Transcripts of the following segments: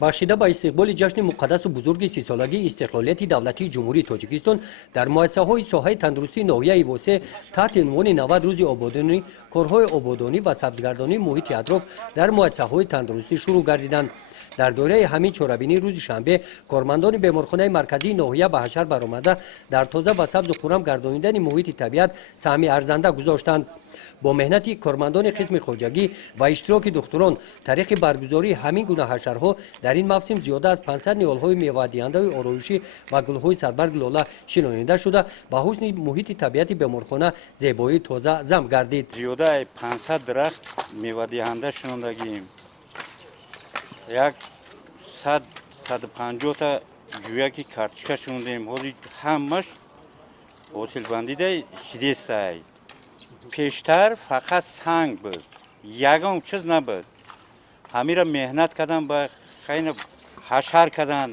бахшида ба истиқболи ҷашни муқаддасу бузурги сисолагии истиқлолияти давлатии ҷумҳурии тоҷикистон дар муассисаҳои соҳаи тандурустии ноҳияи восеъ таҳти унвони 90 рӯзи ободонӣ корҳои ободонӣ ва сабзгардонии муҳити атроф дар муассисаҳои тандурустӣ шурӯъ гардиданд. дар доираи ҳамин чорабинӣ рӯзи шанбе кормандони беморхонаи марказии ноҳия ба ҳашар баромада дар тоза ва сабзу хуррам гардонидани муҳити табиат саҳми арзанда гузоштанд. бо меҳнати кормандони қисми хоҷагӣ ва иштироки духтурон тариқи баргузории ҳамин гуна ҳашарҳо дар ин мавсим зиёда аз 500 ниҳолҳои мевадиҳандаи ороишӣ ва гулҳои садбарги лола шинонида шуда ба ҳусни муҳити табиати беморхона зебоии тоза замт гардид. зиёдаи 500 дарахт мевадиҳанда шинондагием. як 100-150 та ҷӯяки картишка шинондем. ҳози ҳамаш ҳосилбандидаи шидестай. пештар фақат санг буд, ягон чиз набуд. ҳамира меҳнат кардан ба хайна ҳашар кардан,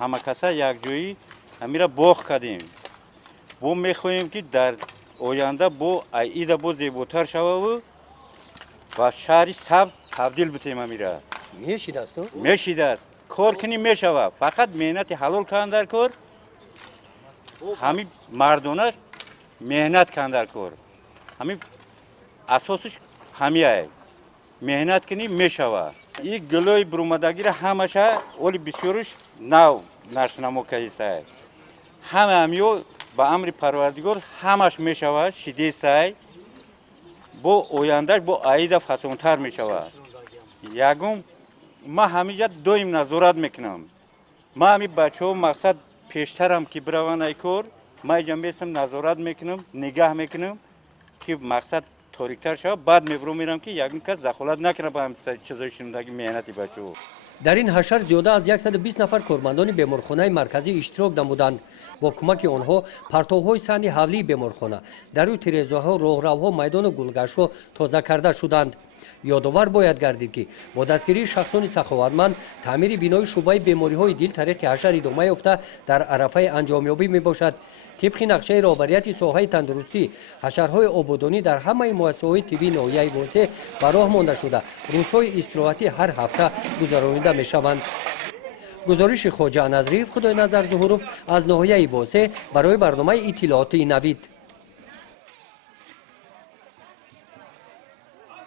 ҳама каса якҷоӣ ҳамира боғ кардем. бо мехоҳем ки дар оянда бо аида бо зеботар шававу ба шаҳри сабз табдил битем. ҳамира мешидааст кор кунӣ мешавад. фақат меҳнати ҳалол кардан дар кор, ҳамин мардона меҳнат кардан дар кор. ҳамин асосиш ҳамияй меҳнат кунӣ мешавад. ин гулои буромадагира ҳамаша оли бисёриш нав нашнамо кардисай. ҳама ҳамиё ба амри парвардигор ҳамаш мешавад шидесай. бо ояндаш бо аида фасонтар мешавад. ягон ман ҳамиҷа доим назорат мекунам. ман ҳамин бачаҳо мақсад пештарам ки бираванд ай кор, ман иҷа месам назорат мекунам, нигаҳ мекунам ки мақсад ториктар шавад. баъд мебурам мерам ки ягон кас дахолат накунад ба чизои шинодаги меҳнати бачаҳо. дар ин ҳашар зиёда аз 120 нафар кормандони беморхонаи марказӣ иштирок намуданд. бо кӯмаки онҳо партовҳои саҳни ҳавлии беморхона, дару тирезаҳо, роҳравҳо, майдону гулгаштҳо тоза карда шуданд. ёдовар бояд гардид ки бо дастгирии шахсони саховатманд таъмири бинои шуъбаи бемориҳои дил тариқи ҳашар идома ёфта дар арафаи анҷомёбӣ мебошад. тибқи нақшаи роҳбарияти соҳаи тандурустӣ ҳашарҳои ободонӣ дар ҳамаи муассисаҳои тиббии ноҳияи восеъ ба роҳ монда шуда рӯзҳои истироҳатӣ ҳар ҳафта гузаронида мешаванд. гузориши хоҷа Назриев, Худойназар Зуҳуров аз ноҳияи восеъ барои барномаи иттилооти Навид.